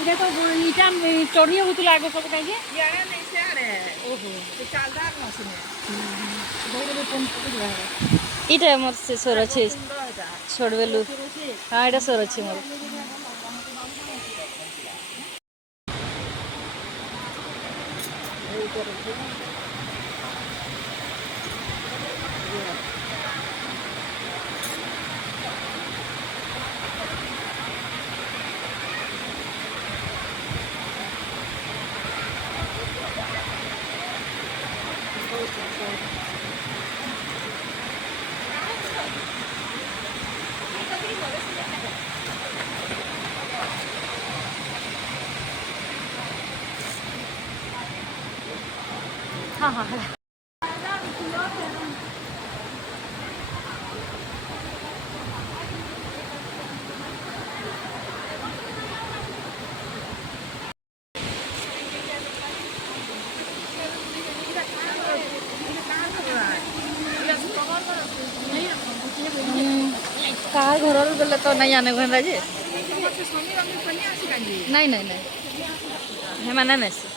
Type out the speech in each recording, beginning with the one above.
ये तो ईटा चढ़ी होता आगे सब कहीं इटा मोर से सोर अच्छे छोड़बेलु हाँ यहाँ सोर अच्छे मोर हाँ हाँ हाँ कहा घर गले तो नहीं आने को जी नहीं नहीं नहीं हे माने नहीं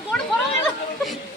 गोड़